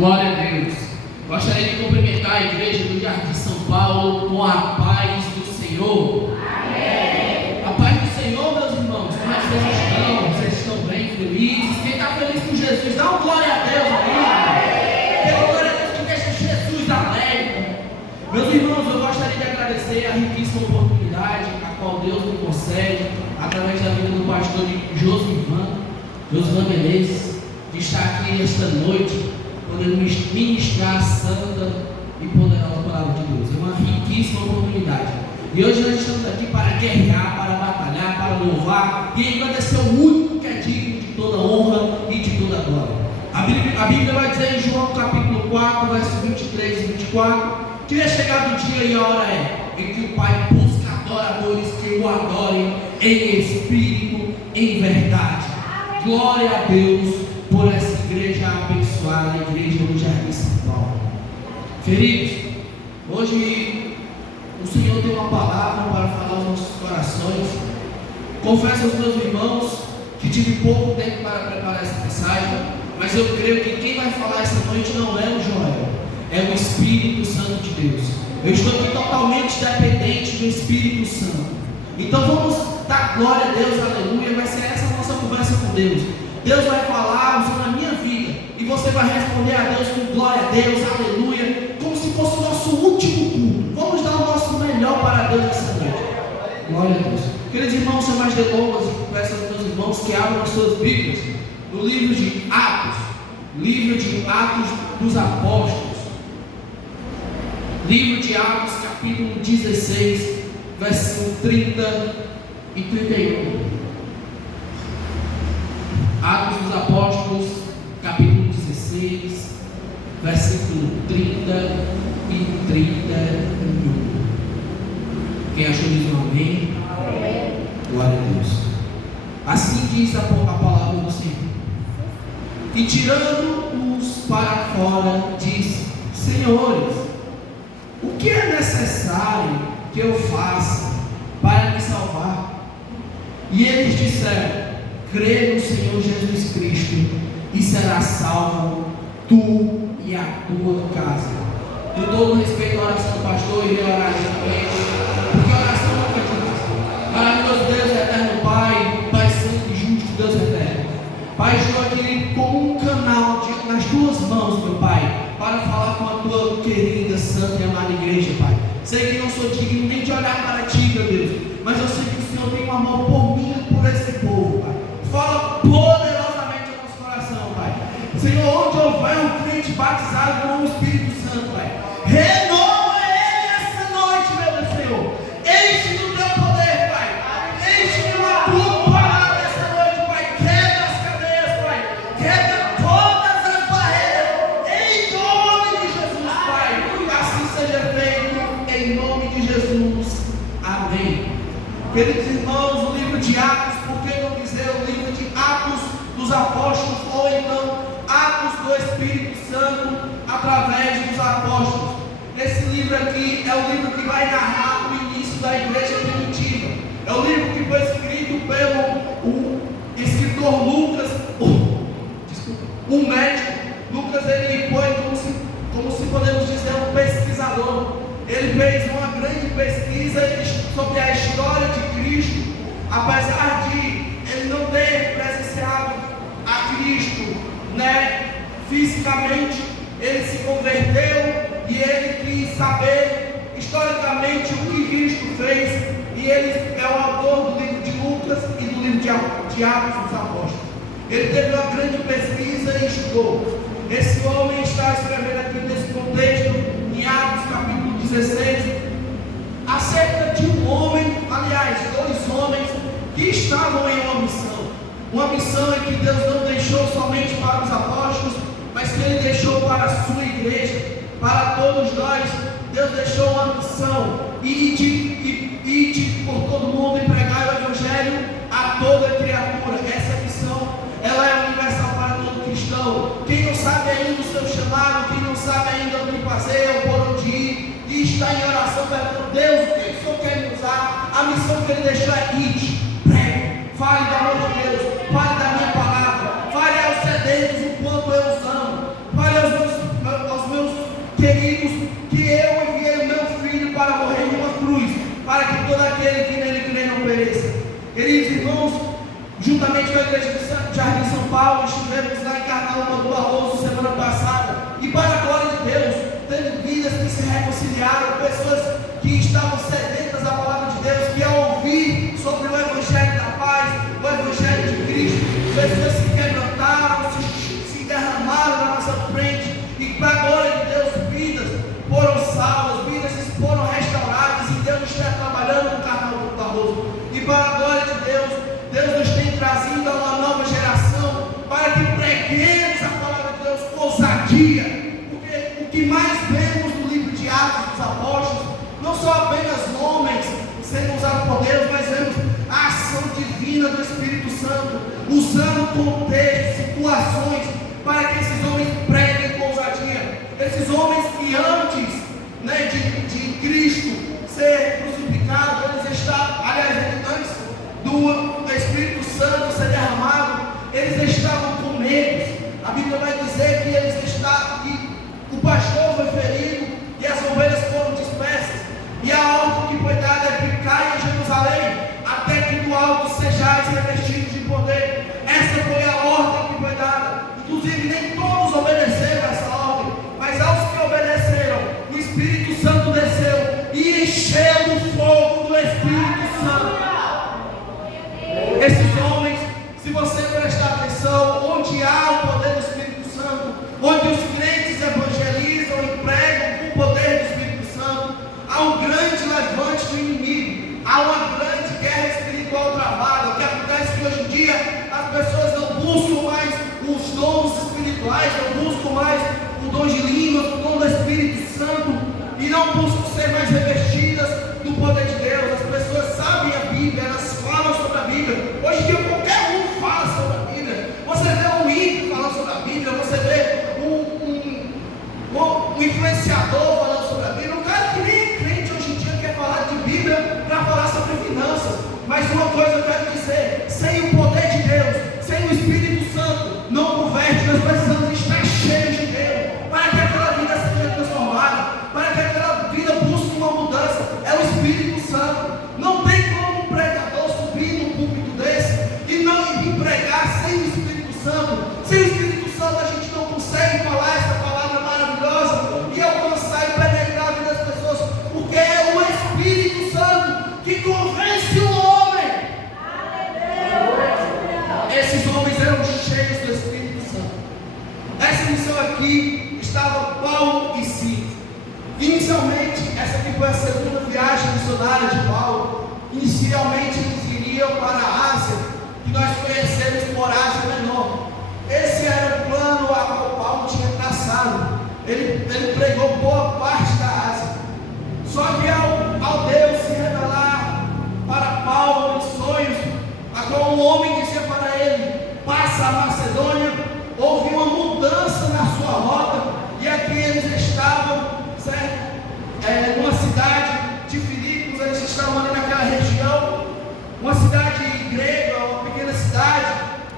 Glória a Deus. Gostaria de cumprimentar a igreja do Jardim São Paulo com a paz do Senhor. Amém. A paz do Senhor, meus irmãos. Como é que vocês estão? Vocês estão bem felizes? Quem está feliz com Jesus, dá uma glória a Deus aí. Pela glória a Deus que deixa Jesus alegre. Meus irmãos, eu gostaria de agradecer a riquíssima oportunidade a qual Deus me concede, através da vida do pastor Josivan Menezes, de estar aqui esta noite, podendo ministrar a santa e poderosa palavra de Deus. É uma riquíssima oportunidade. E hoje nós estamos aqui para guerrear, para batalhar, para louvar e engrandecer o único que é digno de toda honra e de toda glória. A Bíblia vai dizer em João capítulo 4, versos 23 e 24, que é chegado o dia e a hora em que o Pai busca adoradores que o adorem em espírito, em verdade. Glória a Deus por essa igreja abençoada, a igreja do Jardim São Paulo. Queridos, hoje o Senhor tem uma palavra para falar aos nossos corações. Confesso aos meus irmãos que tive pouco tempo para preparar essa mensagem, mas eu creio que quem vai falar essa noite não é o Joel, é o Espírito Santo de Deus. Eu estou aqui totalmente dependente do Espírito Santo. Então vamos dar glória a Deus, aleluia. Vai ser essa a nossa conversa com Deus. Deus vai falar usando a minha vida, e você vai responder a Deus com glória a Deus, aleluia, como se fosse o nosso último culto. Vamos dar o nosso melhor para Deus essa noite. Glória a Deus. Queridos irmãos, sem mais delongas, peço aos meus irmãos que abram as suas Bíblias no livro de Atos dos Apóstolos. Livro de Atos, capítulo 16, versículo 30 e 31. Atos dos Apóstolos, capítulo 16, versículo 30 e 31. Quem achou diz um amém? Amém. Glória a Deus. Assim diz a palavra do Senhor. E tirando-os para fora, disse: Senhores, o que é necessário que eu faça para me salvar? E eles disseram: crê no Senhor Jesus Cristo e serás salvo, tu e a tua casa. Com todo respeito à oração do pastor, irei orar justamente, porque a oração nunca diz. Maravilhoso Deus, eterno Pai, Pai santo e justo, Deus eterno. Pai, estou aqui com um canal nas tuas mãos, meu Pai, para falar com a tua querida, santa e amada igreja, Pai. Sei que não sou digno nem de olhar para ti, meu Deus, mas eu sei que o Senhor tem um amor por mim e por esse povo, Pai. Fala poderosamente ao nosso coração, Pai. Senhor, onde houver um crente batizado com o Espírito Santo, Pai, renova ele essa noite, meu Deus, Senhor. Enche do teu poder, Pai. Enche de uma tua palavra essa noite, Pai. Quebra as cadeias, Pai. Quebra todas as barreiras, em nome de Jesus, Pai. Assim seja feito, em nome de Jesus. Amém. Queridos irmãos, o livro de Atos, por que não dizer o livro de Atos dos Apóstolos, ou então Atos do Espírito Santo através dos apóstolos? Esse livro aqui é o livro que vai narrar o início da igreja primitiva. É o livro que foi escrito pelo escritor Lucas, um médico. Lucas, ele foi como se podemos dizer um pesquisador. Ele fez uma grande pesquisa sobre a história de Cristo, apesar de ele não ter presenciado a Cristo, fisicamente. Ele se converteu e ele quis saber historicamente o que Cristo fez, e ele é o autor do livro de Lucas e do livro de Atos dos Apóstolos. Ele teve uma grande pesquisa e estudou. Esse homem está escrevendo aqui nesse contexto, em Atos capítulo 16, acerca de um homem, aliás, dois homens que estavam em uma missão em que Deus não deixou somente para os apóstolos, mas que Ele deixou para a sua igreja, para todos nós. Deus deixou uma missão: ide por todo mundo e pregar o Evangelho a toda criatura. Essa missão, ela é universal para todo cristão. Quem não sabe ainda o seu chamado, quem não sabe ainda o que fazer ou por onde ir, e está em oração perguntando: Deus, o que o Senhor quer me usar? A missão que Ele deixou é: ide, pregue, fale do amor de Deus, fale da minha palavra, fale aos sedentos o quanto eu os amo, fale aos meus juntamente com a igreja do Jardim São Paulo, estivemos lá em Carnaúba do Barroso semana passada, e para a glória de Deus, tendo vidas que se reconciliaram, pessoas que estavam sedentas da palavra de Deus, que ao ouvir sobre o Evangelho da paz, o Evangelho de Cristo, pessoas se quebrantaram, se derramaram na nossa frente, e para a glória de Deus, vidas foram salvas, vidas foram restauradas, e Deus está trabalhando no Carnaúba do Barroso, e para a glória de Deus, Deus nos tem trazido a uma nova geração, para que preguemos a palavra de Deus com ousadia, porque o que mais vemos no livro de Atos dos Apóstolos, não são apenas homens sendo usados por Deus, mas vemos a ação divina do Espírito Santo, usando contextos, situações, para que esses homens preguem com ousadia. Esses homens que antes, de Cristo ser crucificado, eles estavam, aliás, antes do Espírito Santo ser derramado, eles estavam com medo. A Bíblia vai dizer que eles estavam, que o pastor foi ferido e as ovelhas foram dispersas, e a ordem que foi dada é ficar em Jerusalém até que do alto sejais revestidos de poder. Essa foi a ordem que foi dada. Inclusive nem todos obedeceram essa ordem, mas aos que obedeceram, o Espírito Santo desceu e encheu do fogo do Espírito Santo. Esses homens, se você prestar atenção, onde há o poder do Espírito Santo, onde os crentes evangelizam e pregam com o poder do Espírito Santo, há um grande levante do inimigo, há uma grande guerra espiritual travada. O que acontece é que hoje em dia as pessoas não buscam mais os dons espirituais, não buscam mais o dom de línguas, o dom do Espírito Santo, e não buscam ser mais revestidas do poder de Deus. As pessoas sabem a Bíblia, elas falam sobre a Bíblia. Hoje em dia qualquer um fala sobre a Bíblia. Você vê um ímpio falando sobre a Bíblia, você vê um influenciador falando sobre a Bíblia. Um cara que nem é crente hoje em dia quer falar de Bíblia para falar sobre finanças. Mas uma coisa eu quero dizer: sem o poder de Deus, sem o Espírito Santo, não converte. Nós precisamos estar cheios de Deus, para que aquela vida seja transformada, para que aquela vida busque uma mudança. É o Espírito Santo. Não tem como um pregador subir num púlpito desse e não vir pregar sem o Espírito Santo. Sem o Espírito Santo a gente não consegue falar essa palavra maravilhosa e alcançar e penetrar a vida das pessoas, porque é o Espírito Santo que convence o homem. Esses homens eram cheios do Espírito Santo. Essa missão aqui estava Paulo e Silas. Inicialmente, essa aqui foi a segunda viagem missionária de Paulo. Inicialmente eles iriam para a Ásia, que nós conhecemos por Ásia Menor. Esse era o plano a qual Paulo tinha traçado. Ele pregou boa parte da Ásia. Só que ao Deus se revelar para Paulo em sonhos, a qual um homem dizia para ele: passa a Macedônia, houve uma mudança na sua rota, e aqui eles estavam, certo? Numa cidade de Filipos, eles estavam ali naquela região, uma cidade grega, uma pequena cidade,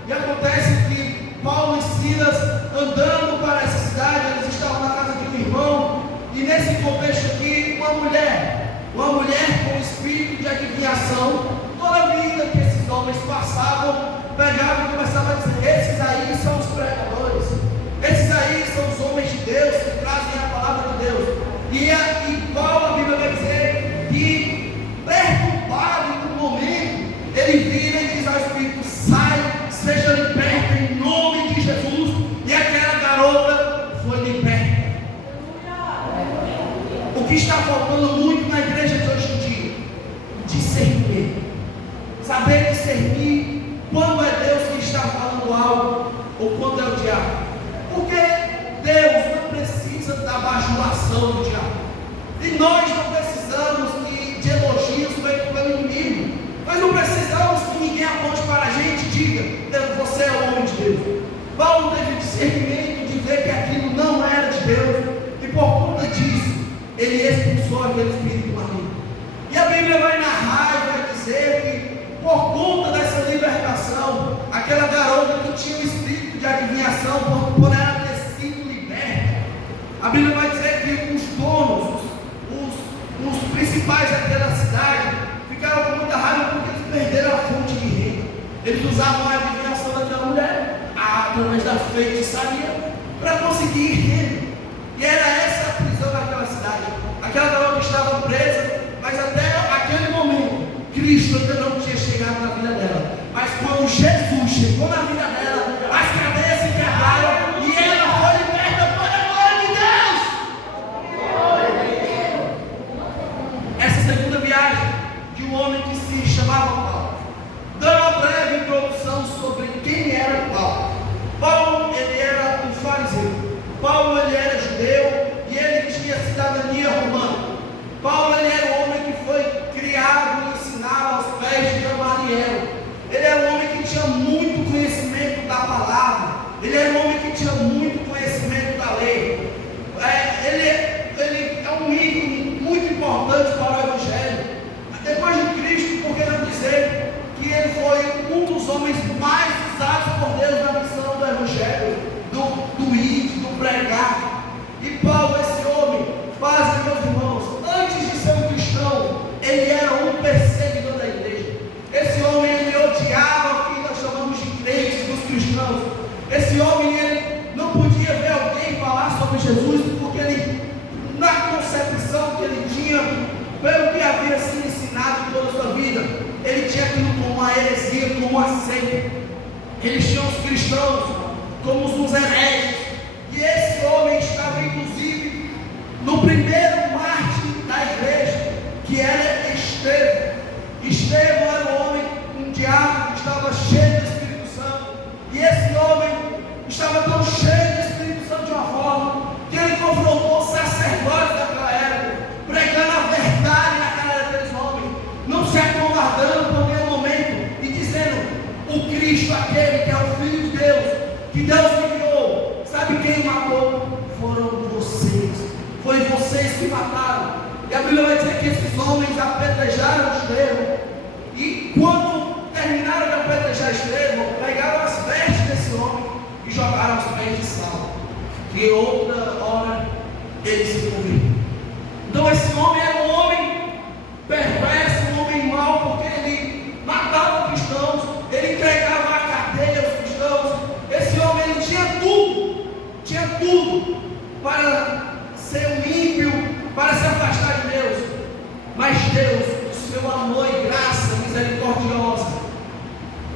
e acontece que Paulo e Silas, andando para essa cidade, eles estavam na casa de um irmão, e nesse contexto aqui, uma mulher com espírito de adivinhação, toda a vida que esses homens passavam, pegavam e começavam a dizer: esses aí são os pregadores, esses aí são os homens de Deus que trazem a palavra de Deus. E Paulo, a Bíblia vai dizer que, perturbado em um momento, ele vira e diz ao Espírito: sai, seja liberta em nome de Jesus. E aquela garota foi liberta. O que está faltando muito na igreja de hoje em dia? Discernir. Saber discernir quando é Deus que está falando algo ou quando é o diabo. Porque Deus não precisa da bajulação do diabo. E nós não precisamos de elogios feitos pelo inimigo. Nós não precisamos que ninguém aponte para a gente e diga: você é o homem de Deus. Paulo teve discernimento de ver que aquilo não era de Deus, e por conta disso ele expulsou aquele espírito maligno. E a Bíblia vai narrar e vai dizer que, por conta dessa libertação, aquela garota que tinha o espírito de adivinhação, por ela ter sido liberta, a Bíblia vai dizer que os donos, os principais daquela cidade, ficaram com muita raiva porque eles perderam a fonte de renda. Eles usavam a adivinhação daquela mulher, através da feitiçaria, para conseguir render. E era essa a prisão daquela cidade. Aquela garota estava presa, mas até aquele momento, Cristo ainda não tinha chegado na vida dela. Mas quando Jesus chegou na vida dela, as cadeias se quebraram e ela foi liberta para a glória de Deus. Essa segunda viagem de um homem que se chamava Paulo. Dando uma breve introdução sobre quem era Paulo. Paulo, ele era um fariseu. Paulo, ele era judeu e ele tinha cidadania romana. Paulo, ele era um homem que foi criado e ensinado aos pés de Gamaliel. Ele era um homem que tinha muito conhecimento da palavra. Ele era um homem que tinha muito conhecimento da lei. Ele é um ícone muito importante para o Evangelho. Depois de Cristo, por que não dizer que ele foi um dos homens mais usados por Deus na missão do Evangelho, do ir, do pregar. E Paulo, esse homem, pasmem, meus irmãos, antes de ser um cristão, ele era um perseguidor da igreja. Esse homem, ele odiava o que nós chamamos de crentes, dos cristãos. Esse homem, ele não podia ver alguém falar sobre Jesus, porque ele, na concepção que ele tinha, pelo que havia sido ensinado toda a sua vida, ele tinha aquilo como uma heresia, como uma seita. Eles tinham os cristãos como os hereges. E esse homem estava, inclusive, no primeiro mártir da igreja, que era Estevão. Estevão era um homem, um diácono que estava cheio do Espírito Santo. E esse homem estava tão cheio do Espírito Santo de uma forma que ele confrontou os sacerdotes daquela época, pregando a verdade na cara daqueles homens, não se acovardando por nenhum momento e dizendo: o Cristo, aquele que é o Filho de Deus, que Deus me enviou, sabe quem matou? Foram vocês. Foi vocês que mataram. E a Bíblia vai dizer que esses homens apedrejaram Estevão. E quando terminaram de apedrejar Estevão, pegaram as vestes desse homem e jogaram aos pés de Saulo. E outra hora ele se converteu. Então esse homem era um homem perverso, um homem mau, porque ele matava cristãos, ele entregava a cadeia aos cristãos. Esse homem, ele tinha tudo para ser um ímpio, para se afastar de Deus. Mas Deus, o seu amor e graça misericordiosa,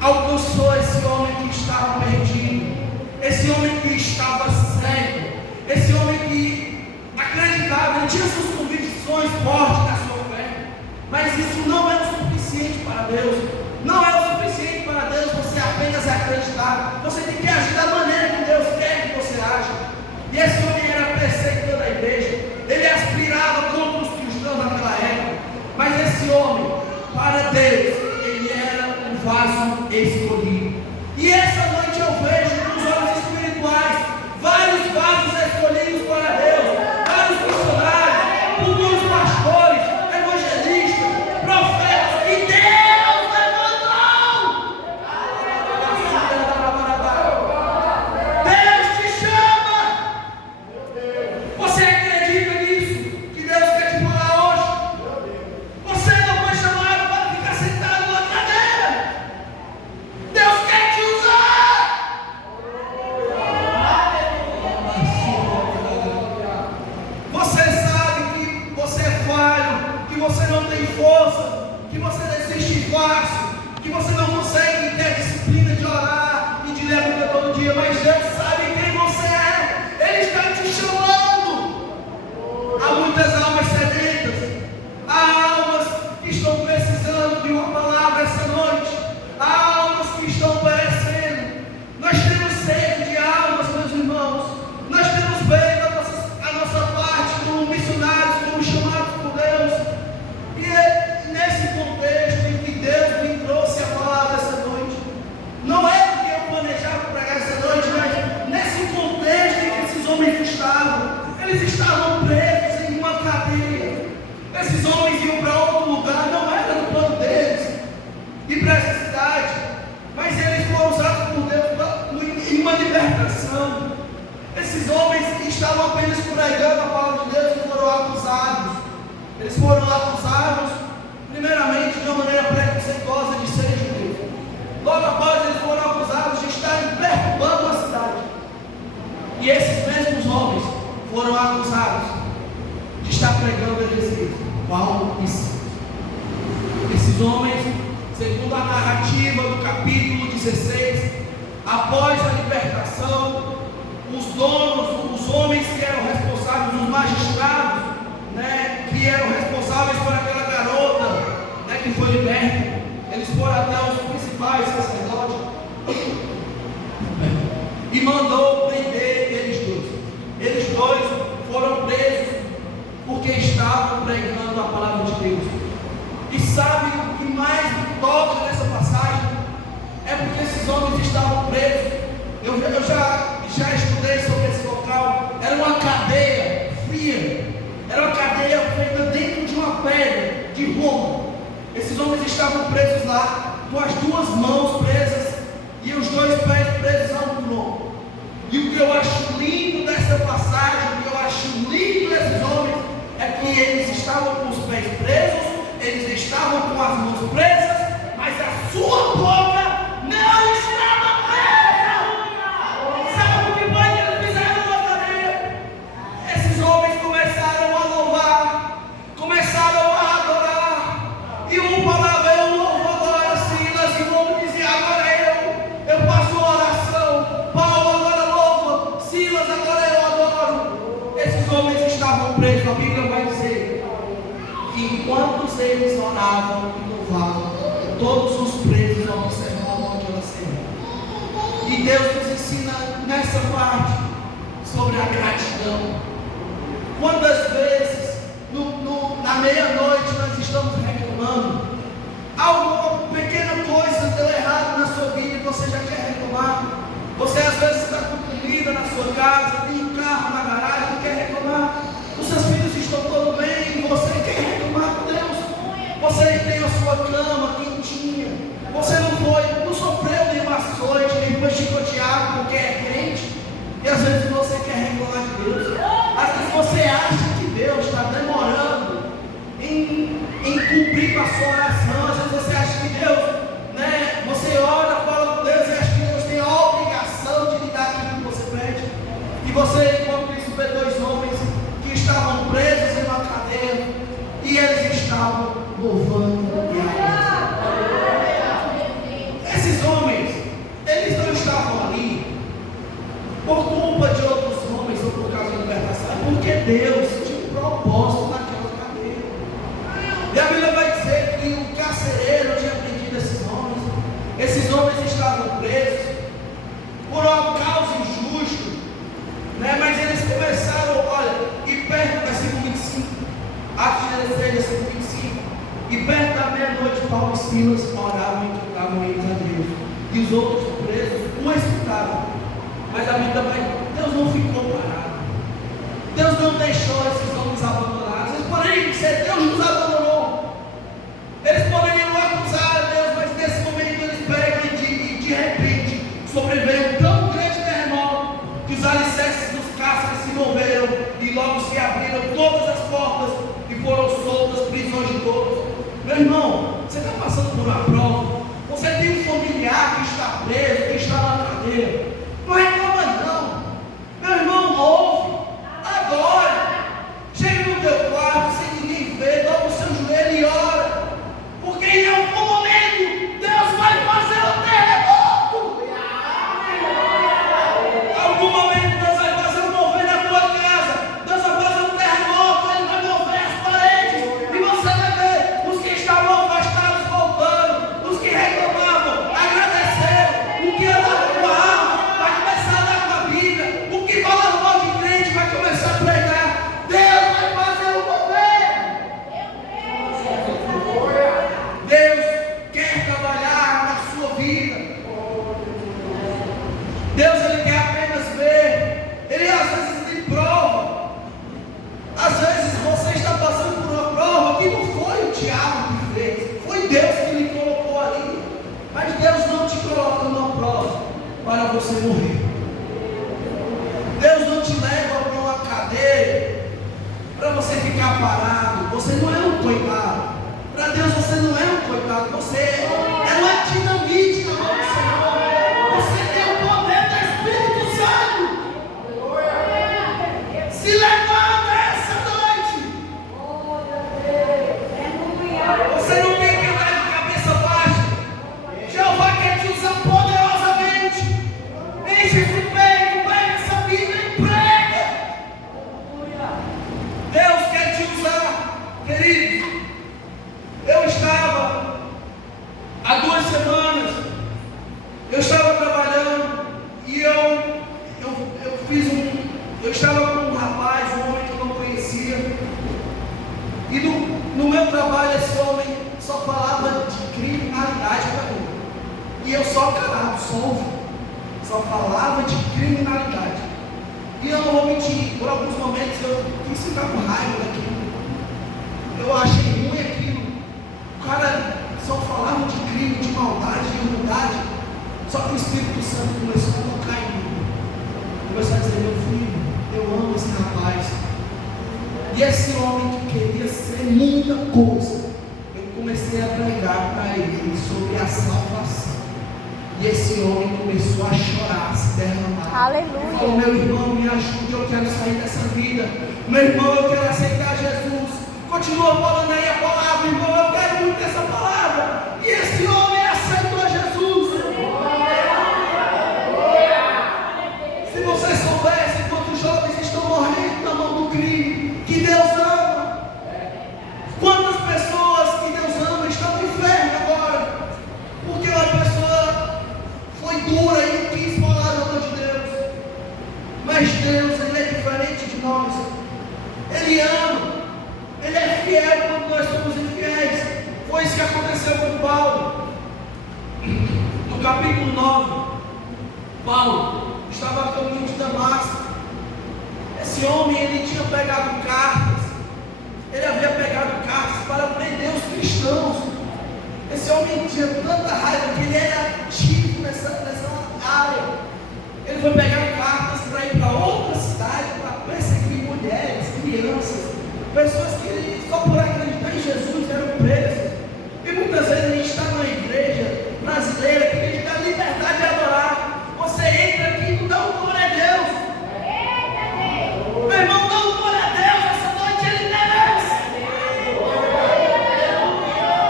alcançou esse homem que estava perdido, esse homem que estava cego, esse homem que acreditava, ele tinha suas convicções fortes na sua fé, mas isso não é o suficiente para Deus. Não é o suficiente para Deus você apenas acreditar. Você tem que agir da maneira que Deus quer que você aja. E esse homem era perseguidor da igreja. Ele aspirava contra os cristãos naquela época. Mas esse homem, para Deus, ele era um vaso escolhido. E essa noite eu vejo nos olhos espirituais vários vasos escolhidos para Deus, vários missionários, futuros pastores, evangelistas, profetas, que Deus levantou. Deus te chama. Você acredita nisso? Que Deus quer te mandar hoje? Você não foi chamado para ficar sentado na cadeira. Deus quer te usar. Você sabe que você é falho, que você não tem força, que você desiste fácil, que você não consegue ter a disciplina de orar e de ler a Bíblia todo dia, mas Deus sabe quem você é. Ele está te chamando. Há muitas almas sedentas, há almas que estão precisando de uma palavra essa noite, há almas que estão perecendo. Nós temos sede de almas, meus irmãos. Nós temos bem a nossa parte como missionários, como chamados por Deus. E é nesse contexto em que Deus me trouxe a palavra essa noite. Não é porque eu planejava pregar essa noite, mas nesse contexto em que esses homens estavam, eles estavam presos em uma cadeia. Esses homens iam para outro lugar, não era no plano deles ir para essa cidade, mas eles foram usados por Deus em uma libertação. Esses homens estavam apenas pregando a palavra de Deus e foram acusados. Eles foram acusados, primeiramente, de uma maneira preconceituosa de serem judeus. Logo após eles 16, Paulo e Silas. Esses homens, segundo a narrativa do capítulo 16, após a libertação, os donos, os homens que eram responsáveis, os magistrados, né, que eram responsáveis por aquela garota, né, que foi liberta, eles foram até os principais sacerdotes e mandou prender eles dois. Eles dois foram presos porque estavam pregando a palavra de Deus. E sabe o que mais me toca nessa passagem? É porque esses homens estavam presos. Eu já estudei sobre esse local. Era uma cadeia fria. Era uma cadeia feita dentro de uma pedra de Roma. Esses homens estavam presos lá, com as duas mãos presas e os dois pés presos ao tronco. E o que eu acho lindo dessa passagem, o que eu acho lindo desses homens, é que eles estavam com os pés presos, eles estavam com as mãos presas, mas a sua boca não estava presa. Sabe o que foi que eles fizeram na cadeia? Esses homens começaram a louvar, começaram a adorar, e um falava: eu louvo agora, Silas, e o outro dizia: agora eu faço oração. Paulo agora louva, Silas agora eu adoro. Esses homens estavam presos. A Bíblia vai dizer que enquanto eles oravam e louvavam, todos os presos observavam aquela cena. E Deus nos ensina nessa parte sobre a gratidão. Quantas vezes na meia-noite nós estamos reclamando, alguma pequena coisa deu errado na sua vida e você já quer reclamar? Você às vezes está com comida na sua casa, tem um carro na garagem e quer reclamar. Os seus filhos estão todos bem e você quer reclamar com Deus. Você tem a sua cama quentinha, você não sofreu nenhuma açoite, nem foi chicoteado porque é crente, e às vezes você quer reclamar de Deus. Às vezes você acha que Deus está demorando em cumprir com a sua oração. Às vezes você acha que Deus, né, você ora, fala com Deus e acha que Deus tem a obrigação de lhe dar aquilo que você pede. E você, enquanto isso, vê dois homens que estavam presos em uma cadeia e eles estavam louvando e adorando. Esses homens, eles não estavam ali por culpa de outros homens ou por causa da libertação, porque Deus tinha um propósito naquela cadeia. E a Bíblia vai dizer que o carcereiro tinha prendido esses homens. Esses homens estavam presos por uma causa injusta, né? Mas eles começaram, olha, e perto do versículo 25, Atos 16, versículo 25, e perto da meia-noite, Paulo e Silas oravam e cantavam eles a Deus, e os outros presos o escutavam. Mas a Bíblia vai, Deus não ficou parado, Deus não deixou esses homens abandonados. Eles poderiam dizer: Deus nos abandonou. Eles poderiam acusar a Deus, mas nesse momento eles pegam e de repente sobreveio um tão grande terremoto que os alicerces dos cárceres se moveram e logo se abriram todas as portas e foram soltas prisões de todos. Meu irmão, você está passando por uma prova, você tem um familiar que está preso, que está na cadeia, não reclama não. Meu irmão, ouve, adora, chega no teu quarto sem ninguém ver, dobra o seu joelho e ora, porque em algum momento Deus vai fazer o terremoto. Em algum momento Deus vai fazer um mover na tua casa, Deus vai fazer um terremoto, Ele vai mover as paredes, e você vai ver os que estavam afastados voltando, os que reclamavam, agradeceram, o que andavam com a alma vai começar a andar com a Bíblia, o que falava mal de crente vai começar a pregar. Deus vai fazer o mover. Deus quer trabalhar na sua vida. Deus, Ele quer apenas ver. Ele às vezes lhe prova. Às vezes você está passando por uma prova que não foi o diabo que fez, foi Deus que lhe colocou ali. Mas Deus não te coloca numa prova para você morrer. Deus não te leva para uma cadeia para você ficar parado. Você não é um coitado. Para Deus você não é um coitado. Você é uma dinamite na mão do Senhor. Você tem o poder do Espírito Santo. Se levanta essa noite. E no meu trabalho, esse homem só falava de criminalidade para mim. E eu só calado, só ouvindo. Só falava de criminalidade. E eu não vou mentir, por alguns momentos eu quis ficar com raiva daquilo. Eu achei ruim aquilo. O cara só falava de crime, de maldade, de ruindade. Só que o Espírito Santo começou a tocar em mim. Começou a dizer: meu filho, eu amo esse rapaz. E esse homem que queria ser muita coisa, eu comecei a pregar para ele sobre a salvação. E esse homem começou a chorar, a se derramar. Aleluia. Ele falou: meu irmão, me ajude, eu quero sair dessa vida. Meu irmão, eu quero aceitar Jesus. Continua falando aí a palavra, irmão, eu quero muito essa palavra. E esse homem aceitou Jesus. Se vocês soubessem quantos jovens estão morrendo na mão do crime, que Deus ama. Quantas pessoas que Deus ama estão no inferno agora, porque uma pessoa foi dura e não quis falar do amor de Deus. Mas Deus, Ele é diferente de nós. Ele ama. Ele é fiel quando nós somos infiéis. Foi isso que aconteceu com Paulo. No capítulo 9, Paulo estava a caminho de Damasco. Esse homem, ele tinha pegado cartas. Ele havia pegado cartas para prender os cristãos. Esse homem tinha tanta raiva que ele era ativo nessa área. Ele foi pegar cartas para ir para outra cidade, para perseguir mulheres, crianças, pessoas que só por acreditar em Jesus eram presas. E muitas vezes a gente está numa igreja brasileira que a gente dá liberdade de adorar. Você entra aqui e não dá um glória a Deus. Meu irmão, dá um glória a Deus. Essa noite Ele merece.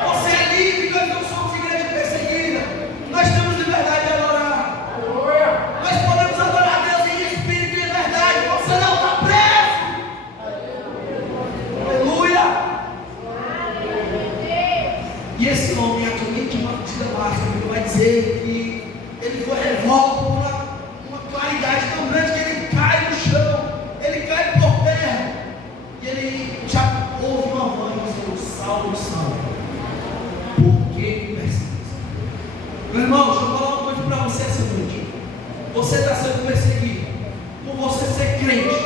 Você é livre, nós não somos igreja perseguida. Nós temos liberdade de adorar. Nós podemos adorar a Deus em espírito e em verdade. Você não está preso. Aleluia. E esse homem, a caminho de Damasco, ele vai dizer que ele foi revolto por uma claridade tão grande que ele cai no chão, ele cai por terra, e ele já ouve uma voz dizendo: Saulo, Saulo, por que me persegues? Meu irmão, deixa eu falar uma coisa para você essa noite. Você está sendo perseguido por você ser crente.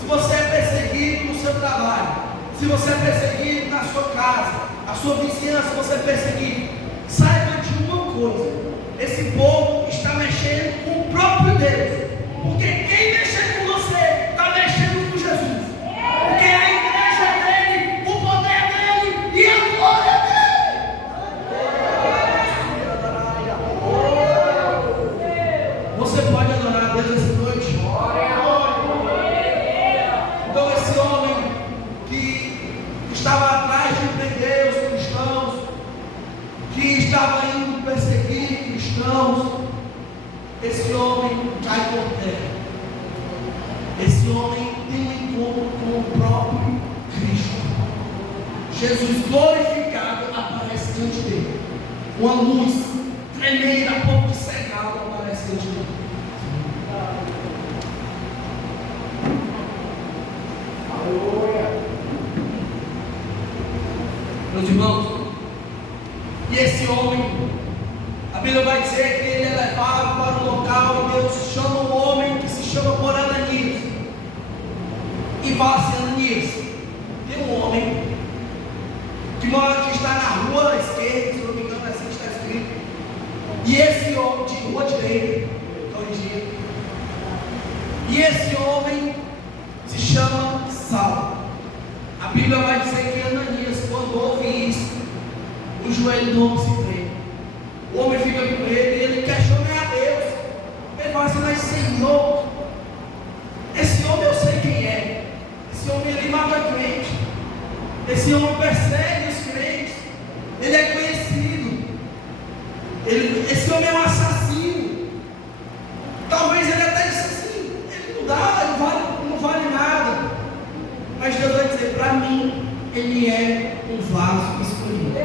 Se você é perseguido no seu trabalho, se você é perseguido na sua casa, a sua vizinhança, você é perseguido, saiba de uma coisa: esse povo está mexendo com o próprio Deus. Porque quem mexer com você está mexendo com Jesus. Porque a igreja é dele, o poder dele e a glória dele. Você pode adorar a Deus essa noite? Então esse homem que estava atrás de prender os cristãos, que estava indo perseguir cristãos, esse homem cai por terra. Esse homem tem um encontro com o próprio Cristo. Jesus glorificado aparece diante dele. Uma luz tremenda a ponto de cegá-lo aparece diante dele. Aleluia. Meus irmãos, e esse homem, a Bíblia vai dizer que ele é levado para um local e Deus chama um homem que se chama por Ananias. E fala assim: Ananias, tem um homem que está na rua esquerda, se não me engano, assim está escrito. E esse homem, de rua direita, corrigindo. E esse homem se chama Saulo. A Bíblia vai dizer que Ananias, quando ouve isso, o joelho do homem se treme. O homem fica com medo e ele questiona a Deus. Ele fala assim: mas Senhor, esse homem eu sei quem é. Esse homem ele mata crente. Esse homem persegue os crentes. Ele é conhecido. Esse homem é um assassino. Talvez ele até disse assim: ele não dá, ele não vale nada. Mas Deus vai dizer: para mim, ele é um vaso escolhido.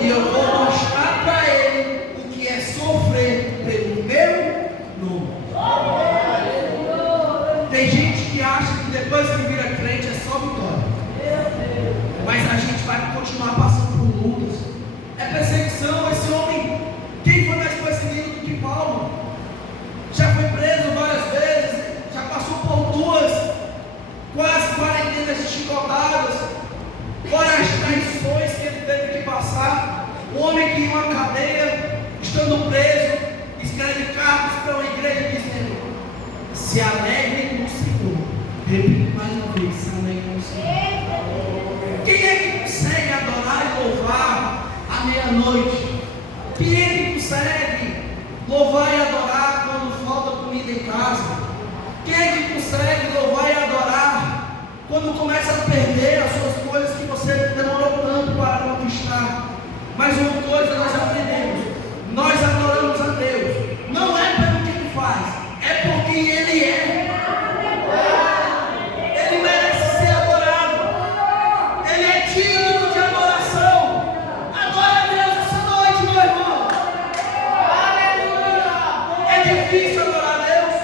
E eu vou mostrar para ele o que é sofrer pelo meu nome. Tem gente que acha que depois que vira crente é só vitória. Mas já foi preso várias vezes, já passou por quase quarentenas de chicotadas, fora as traições que ele teve que passar. Um homem que em uma cadeia, estando preso, escreve cartas para uma igreja dizendo: se alegrem no Senhor. Repito mais uma vez: se alegrem no Senhor. Quem é que consegue adorar e louvar à meia-noite? Quem é que consegue louvar e adorar quando falta comida em casa? Quem é que consegue louvar e adorar quando começa a perder as suas coisas que você demorou tanto para conquistar? Mas uma coisa nós aprendemos: nós adoramos a Deus, não é pelo que Ele faz, é por quem Ele é. Ele merece ser adorado, Ele é digno de adoração. Adora a Deus essa noite, meu irmão. É difícil adorar a Deus.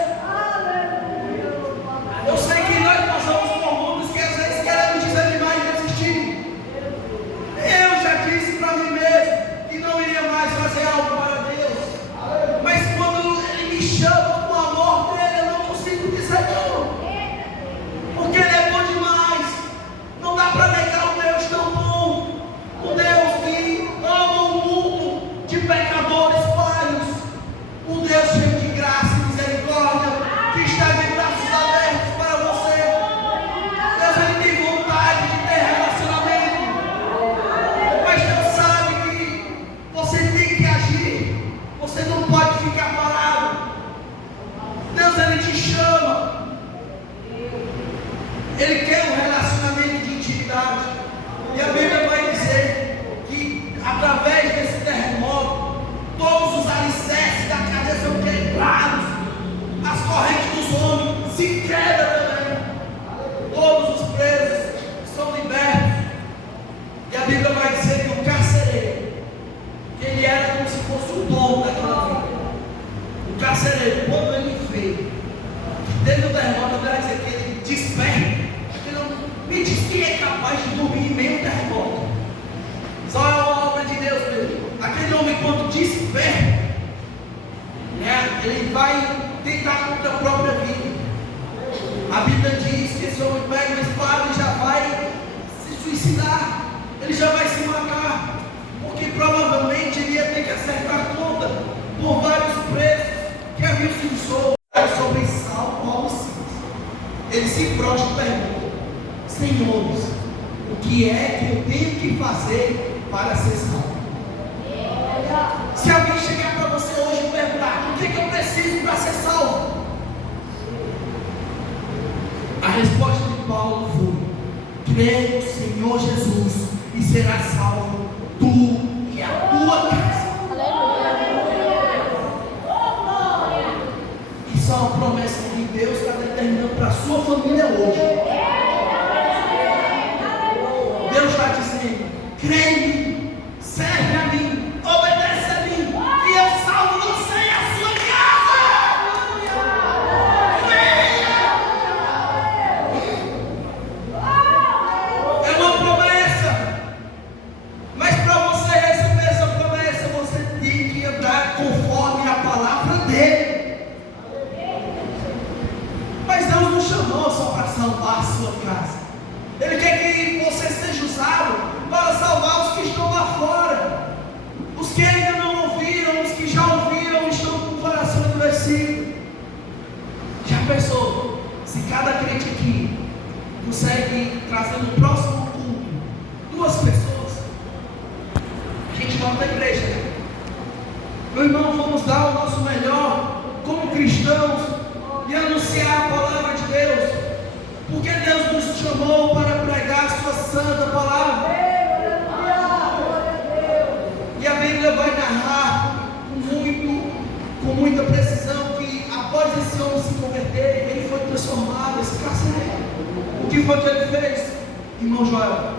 Eu sei que nós passamos por mundos que às vezes queremos desanimar e desistir. Eu já disse para mim mesmo que não iria mais fazer algo para Deus, mas quando Ele me chama com o amor dele, eu não consigo dizer não, porque Ele é bom demais. Não dá para negar o Deus tão bom, o Deus que ama o mundo de pecadores falhos, um Deus cheio de graça e misericórdia, que está de braços abertos para você. Deus, Ele tem vontade de ter relacionamento, mas Deus sabe que você tem que agir, você não pode ficar parado. Deus, Ele te chama, Ele quer um relacionamento de intimidade, e a Bíblia vai dizer que através desse terremoto, todos os alicerces da cadeia são quebrados, as correntes dos homens se quebram também, todos os presos são libertos. E a Bíblia vai dizer que o carcereiro, que ele era como se fosse o dono daquela vida, o carcereiro, quando ele veio, teve o terremoto, eu quero dizer que ele desperta. Me diz quem é capaz de dormir em meio ao terremoto. Só é uma obra de Deus mesmo. Aquele homem, quando desperta, ele vai tentar contra a própria vida. A Bíblia diz que esse homem pega uma espada e já vai se suicidar. Ele já vai se matar, porque provavelmente ele ia ter que acertar conta por vários presos que haviam sido soltos. Sobre Saulo, Paulo e Silas, ele se prostra e pergunta: Senhores, o que é que eu tenho que fazer para ser salvo? Se alguém chegar para você hoje e perguntar: o que é que eu preciso para ser salvo? A resposta de Paulo foi: crê no Senhor Jesus e serás salvo, tu e a tua casa. Isso é uma promessa que Deus está determinando para a sua família hoje. Deus está dizendo: crê em mim, serve a mim, obedece a mim, e eu salvo você e a sua casa. É uma promessa, mas para você receber essa promessa, você tem que andar conforme a palavra dele. Mas Deus não chamou só para salvar a sua casa. Ele quer que você seja usado para salvar os que estão lá fora, os que ainda não ouviram, os que já ouviram e estão com o coração endurecido. Já pensou se cada crente aqui consegue trazer no próximo culto 2 pessoas? A gente volta à igreja, né? Meu irmão, vamos dar o nosso melhor como cristãos e anunciar a palavra de Deus, porque Deus nos chamou para pregar a sua santa palavra. E a Bíblia vai narrar com muita precisão que após esse homem se converter, ele foi transformado, esse carcereiro. O que foi que ele fez, irmão Joel?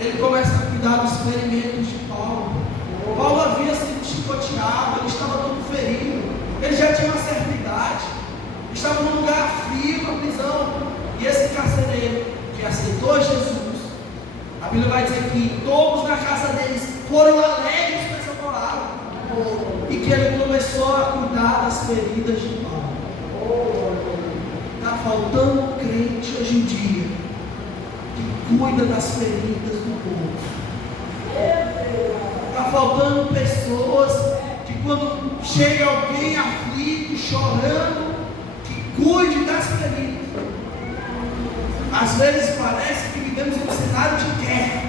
Ele começa a cuidar dos ferimentos de Paulo. Paulo havia sido chicoteado, ele estava todo ferido, ele já tinha uma certa idade, estava num lugar frio, na prisão. E esse carcereiro que aceitou Jesus, a Bíblia vai dizer que todos na casa deles foram alegres com essa palavra, e que ele começou a cuidar cuidar das feridas de Paulo. Está faltando um crente hoje em dia que cuida das feridas do povo. Está faltando pessoas que quando chega alguém aflito, chorando, que cuide das feridas. Às vezes parece que vivemos em um cenário de guerra,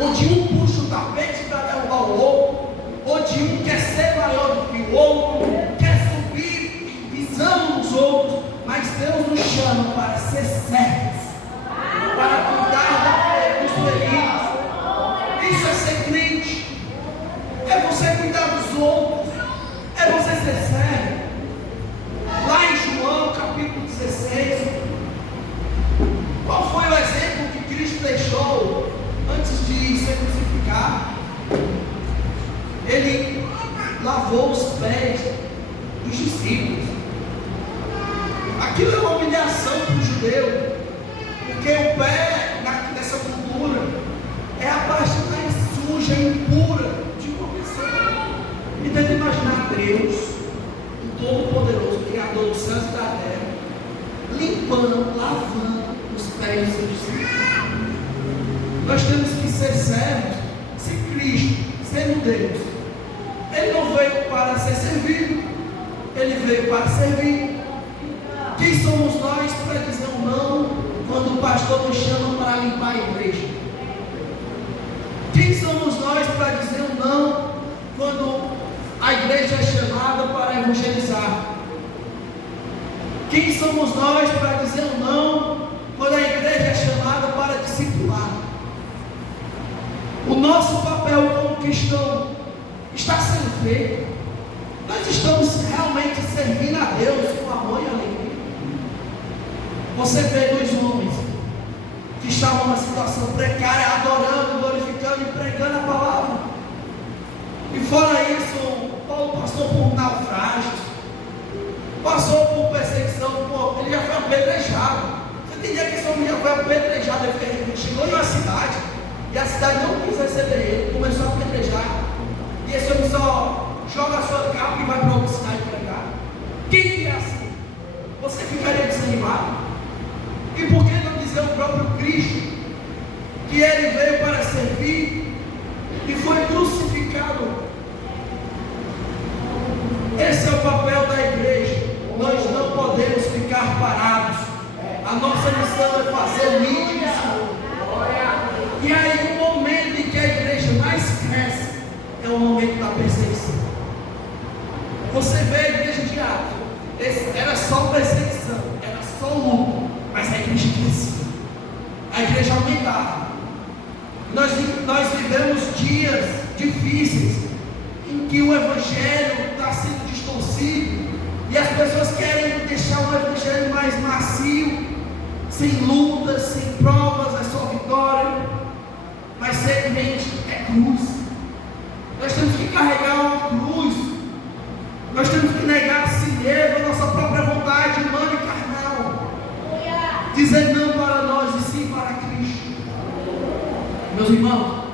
onde um puxa o tapete para derrubar o outro, onde um quer ser maior do que o outro, quer subir visando os outros, mas Deus nos chama para ser servos, para cuidar dos feridos. Isso é ser crente, é você cuidar dos outros, é você ser servo. Lá em João capítulo 16, qual foi o exemplo que Cristo deixou antes de ser crucificado? Ele lavou os pés dos discípulos. Aquilo é uma humilhação para o judeu, porque o pé nessa cultura é a parte mais suja e impura de uma pessoa. E tenta imaginar Deus, o Todo-Poderoso, Criador dos céus e da terra, limpando, lavando os pés dos seus discípulos. Nós temos que ser servos. Se Cristo, sendo Deus, Ele não veio para ser servido, Ele veio para servir. Quem somos nós para dizer um não quando o pastor nos chama para limpar a igreja? Quem somos nós para dizer um não quando a igreja é chamada para evangelizar? Quem somos nós para dizer um não quando a igreja é chamada para discipular? O nosso papel como cristão está sendo feito. Nós estamos realmente servindo a Deus com amor e alegria. Você vê dois homens que estavam numa situação precária, adorando, glorificando e pregando a palavra. E fora isso, Paulo passou por naufrágios, passou por perseguição, ele já foi apedrejado. Você tem dia que esse homem já foi apedrejado, ele chegou em uma cidade, e a cidade não quis receber ele, começou a apedrejar. E esse homem só joga a sua capa e vai para outra cidade pregar. Quem é assim? Você ficaria desanimado? E por que não dizer o próprio Cristo, que Ele veio para servir e foi crucificado? Esse é o papel da igreja. Nós não podemos ficar parados. A nossa missão é fazer mídia do Senhor. E aí o momento em que a igreja mais cresce é o momento da perseguição. Você vê a igreja de Atos, era só perseguição, era só luta. Mas a igreja crescia, a igreja aumentava. Nós vivemos dias difíceis em que o evangelho está sendo distorcido e as pessoas querem deixar o evangelho mais macio, sem lutas, sem provas, é só vitória. Mas ser crente é cruz. Nós temos que carregar uma cruz. Nós temos que negar a si mesmo, a nossa própria vontade humana e carnal. Dizer não para nós e sim para Cristo. Meus irmãos,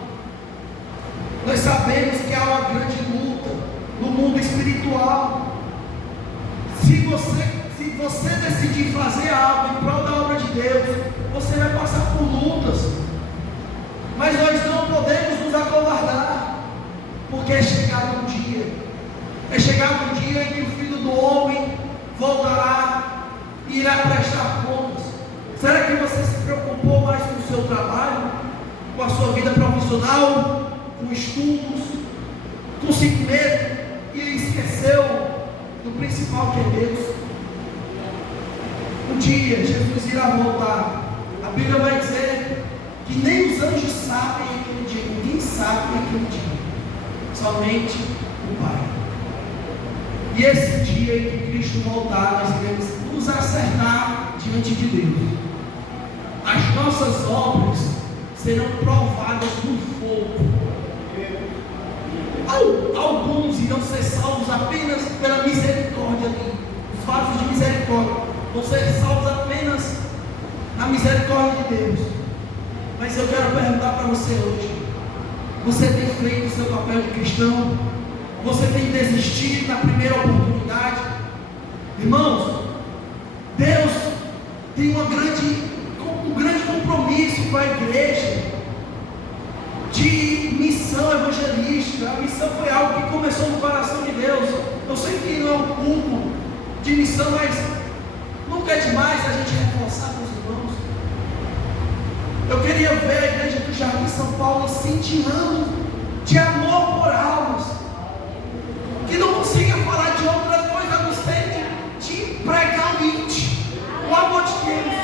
nós sabemos que há uma grande luta no mundo espiritual. Se você decidir fazer algo em prol da obra de Deus, você vai passar por lutas. Mas nós não podemos nos acovardar, porque é chegado um dia. É chegado um dia em que o Filho do Homem voltará e irá prestar contas. Será que você se preocupou mais com o seu trabalho, com a sua vida profissional, com estudos, consigo mesmo, e esqueceu do principal que é Deus? Um dia Jesus irá voltar. A Bíblia vai dizer que nem os anjos sabem aquele dia, ninguém sabe aquele dia, somente o Pai. E esse dia em que Cristo voltar, nós iremos nos acertar diante de Deus. As nossas obras serão provadas no fogo. Alguns irão ser salvos apenas pela misericórdia ali. Os vasos de misericórdia vão ser salvos apenas na misericórdia de Deus. Mas eu quero perguntar para você hoje: você tem feito o seu papel de cristão? Você tem desistido na primeira oportunidade? Irmãos, Deus tem um grande compromisso com a igreja de missão evangelística. A missão foi algo que começou no coração de Deus. Eu sei que não é um culto de missão, mas nunca é demais a gente reforçar com os irmãos. Eu queria ver a igreja do Jardim São Paulo cintilando de amor por almas, que não consiga falar de outra coisa a não ser de pregar o amor de Deus.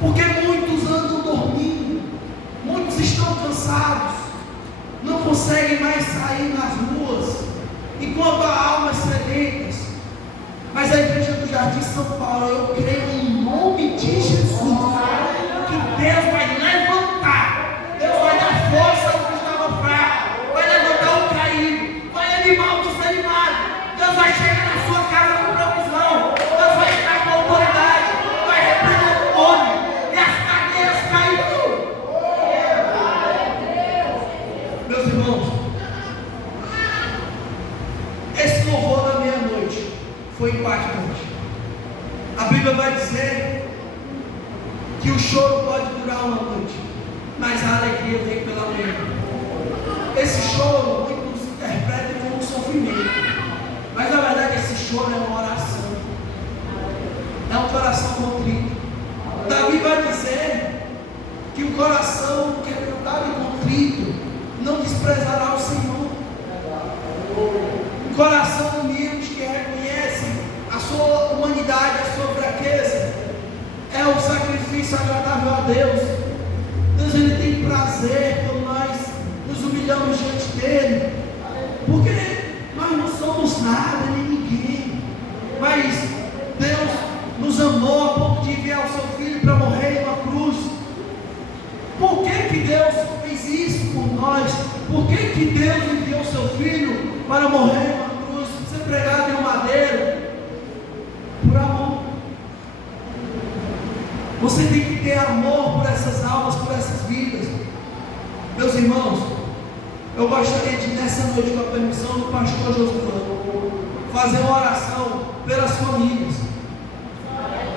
Porque muitos andam dormindo, muitos estão cansados, não conseguem mais sair nas ruas, enquanto há almas sedentas. Mas a igreja do Jardim São Paulo, eu creio em nome de Jesus, que Deus vai levantar, Deus vai dar força ao que estava fraco, vai levantar o caído, vai animar o desanimado. Deus vai chegar na sua casa com provisão, Deus vai estar com autoridade, vai repreender o demônio e as cadeias cairão. Meus irmãos, esse louvor da meia-noite foi impactante. A Bíblia vai dizer que o choro pode durar uma noite, mas a alegria vem pela manhã. Esse choro muitos interpretam como um sofrimento, mas na verdade esse choro é uma oração, é um coração contrito. Davi vai dizer que o coração quebrantado e contrito não desprezará o Senhor. Um coração humilde que reconhece a sua humanidade, a sua fraqueza, é o sacrifício agradável a Deus. Deus, ele tem prazer quando nós nos humilhamos diante dele, porque nós não somos nada nem ninguém, mas Deus nos amou a ponto de enviar o seu filho para morrer numa cruz. Por que Deus fez isso por nós? Por que Deus enviou o seu filho para morrer numa cruz, ser pregado em um madeiro? Por amor. Você tem que ter amor por essas almas, por essas vidas. Meus irmãos, eu gostaria de, nessa noite, com a permissão do pastor José, fazer uma oração pelas famílias.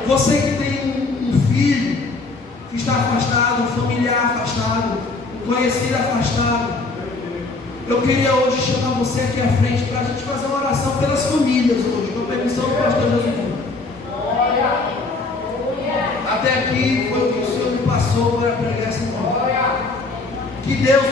Você que tem um filho que está afastado, um familiar afastado, um conhecido afastado, eu queria hoje chamar você aqui à frente para a gente fazer uma oração pelas famílias hoje, com a permissão do pastor José. Até aqui foi o que o Senhor me passou para pregar essa palavra. Que Deus